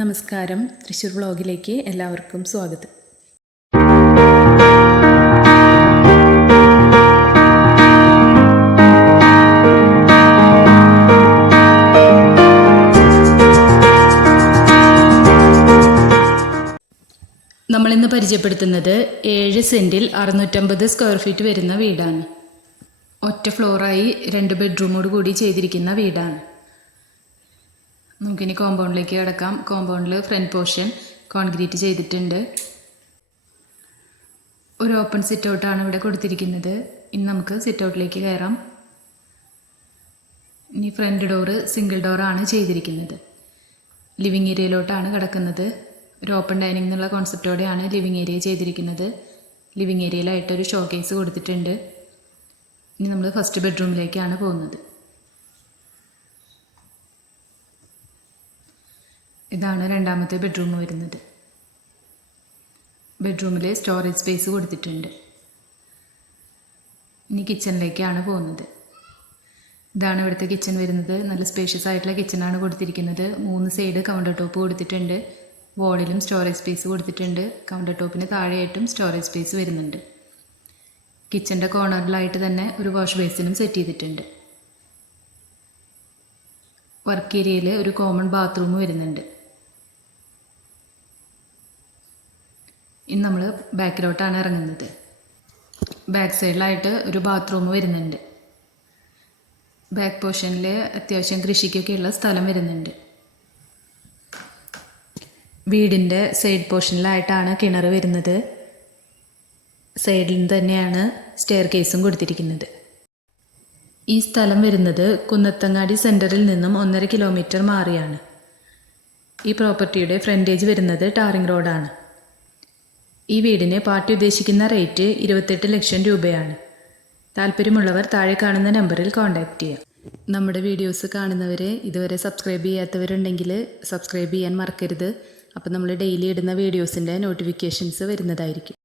നമസ്കാരം. തൃശ്ശൂർ വ്ളോഗിലേക്ക് എല്ലാവർക്കും സ്വാഗതം. നമ്മളിന്ന് പരിചയപ്പെടുത്തുന്നത് 7 സെൻറ്റിൽ 650 സ്ക്വയർ ഫീറ്റ് വരുന്ന വീടാണ്. ഒറ്റ ഫ്ലോറായി 2 ബെഡ്റൂമോട് കൂടി ചെയ്തിരിക്കുന്ന വീടാണ്. നമുക്കിനി കോമ്പൗണ്ടിലേക്ക് കിടക്കാം. കോമ്പൗണ്ടിൽ ഫ്രണ്ട് പോർഷൻ കോൺക്രീറ്റ് ചെയ്തിട്ടുണ്ട്. ഒരു ഓപ്പൺ സിറ്റ് ഔട്ടാണ് ഇവിടെ കൊടുത്തിരിക്കുന്നത്. ഇനി നമുക്ക് സിറ്റ് ഔട്ടിലേക്ക് കയറാം. ഇനി ഫ്രണ്ട് ഡോറ് സിംഗിൾ ഡോറാണ് ചെയ്തിരിക്കുന്നത്. ലിവിങ് ഏരിയയിലോട്ടാണ് കിടക്കുന്നത്. ഒരു ഓപ്പൺ ഡൈനിങ് എന്നുള്ള കോൺസെപ്റ്റോടെയാണ് ലിവിങ് ഏരിയ ചെയ്തിരിക്കുന്നത്. ലിവിങ് ഏരിയയിലായിട്ടൊരു ഷോ കേസ് കൊടുത്തിട്ടുണ്ട്. ഇനി നമ്മൾ ഫസ്റ്റ് ബെഡ്റൂമിലേക്കാണ് പോകുന്നത്. ഇതാണ് രണ്ടാമത്തെ ബെഡ്റൂം വരുന്നത്. ബെഡ്റൂമിൽ സ്റ്റോറേജ് സ്പേസ് കൊടുത്തിട്ടുണ്ട്. ഇനി കിച്ചണിലേക്കാണ് പോകുന്നത്. ഇതാണ് ഇവിടുത്തെ കിച്ചൺ വരുന്നത്. നല്ല സ്പേഷ്യസ് ആയിട്ടുള്ള കിച്ചണാണ് കൊടുത്തിരിക്കുന്നത്. 3 സൈഡ് കൗണ്ടർ ടോപ്പ് കൊടുത്തിട്ടുണ്ട്. വോളിലും സ്റ്റോറേജ് സ്പേസ് കൊടുത്തിട്ടുണ്ട്. കൗണ്ടർ ടോപ്പിന് താഴെയായിട്ടും സ്റ്റോറേജ് സ്പേസ് വരുന്നുണ്ട്. കിച്ചൻ്റെ കോർണറിലായിട്ട് തന്നെ ഒരു വാഷ് ബേസിനും സെറ്റ് ചെയ്തിട്ടുണ്ട്. വർക്ക് ഏരിയയിൽ ഒരു കോമൺ ബാത്റൂം വരുന്നുണ്ട്. ഇനി നമ്മൾ ബാക്കിലോട്ടാണ് ഇറങ്ങുന്നത്. ബാക്ക് സൈഡിലായിട്ട് ഒരു ബാത്റൂം വരുന്നുണ്ട്. ബാക്ക് പോർഷനിൽ അത്യാവശ്യം കൃഷിക്കൊക്കെയുള്ള സ്ഥലം വരുന്നുണ്ട്. വീടിൻ്റെ സൈഡ് പോർഷനിലായിട്ടാണ് കിണർ വരുന്നത്. സൈഡിൽ തന്നെയാണ് സ്റ്റെയർ കേസും കൊടുത്തിരിക്കുന്നത്. ഈ സ്ഥലം വരുന്നത് കുന്നത്തങ്ങാടി സെൻറ്ററിൽ നിന്നും 1.5 കിലോമീറ്റർ മാറിയാണ്. ഈ പ്രോപ്പർട്ടിയുടെ ഫ്രണ്ടേജ് വരുന്നത് ടാറിംഗ് റോഡാണ്. ഈ വീടിന് പാർട്ടി ഉദ്ദേശിക്കുന്ന റേറ്റ് 28 ലക്ഷം രൂപയാണ്. താല്പര്യമുള്ളവർ താഴെ കാണുന്ന നമ്പറിൽ കോൺടാക്റ്റ് ചെയ്യാം. നമ്മുടെ വീഡിയോസ് കാണുന്നവരെ ഇതുവരെ സബ്സ്ക്രൈബ് ചെയ്യാത്തവരുണ്ടെങ്കിൽ സബ്സ്ക്രൈബ് ചെയ്യാൻ മറക്കരുത്. അപ്പോൾ നമ്മൾ ഡെയിലി ഇടുന്ന വീഡിയോസിൻ്റെ നോട്ടിഫിക്കേഷൻസ് വരുന്നതായിരിക്കും.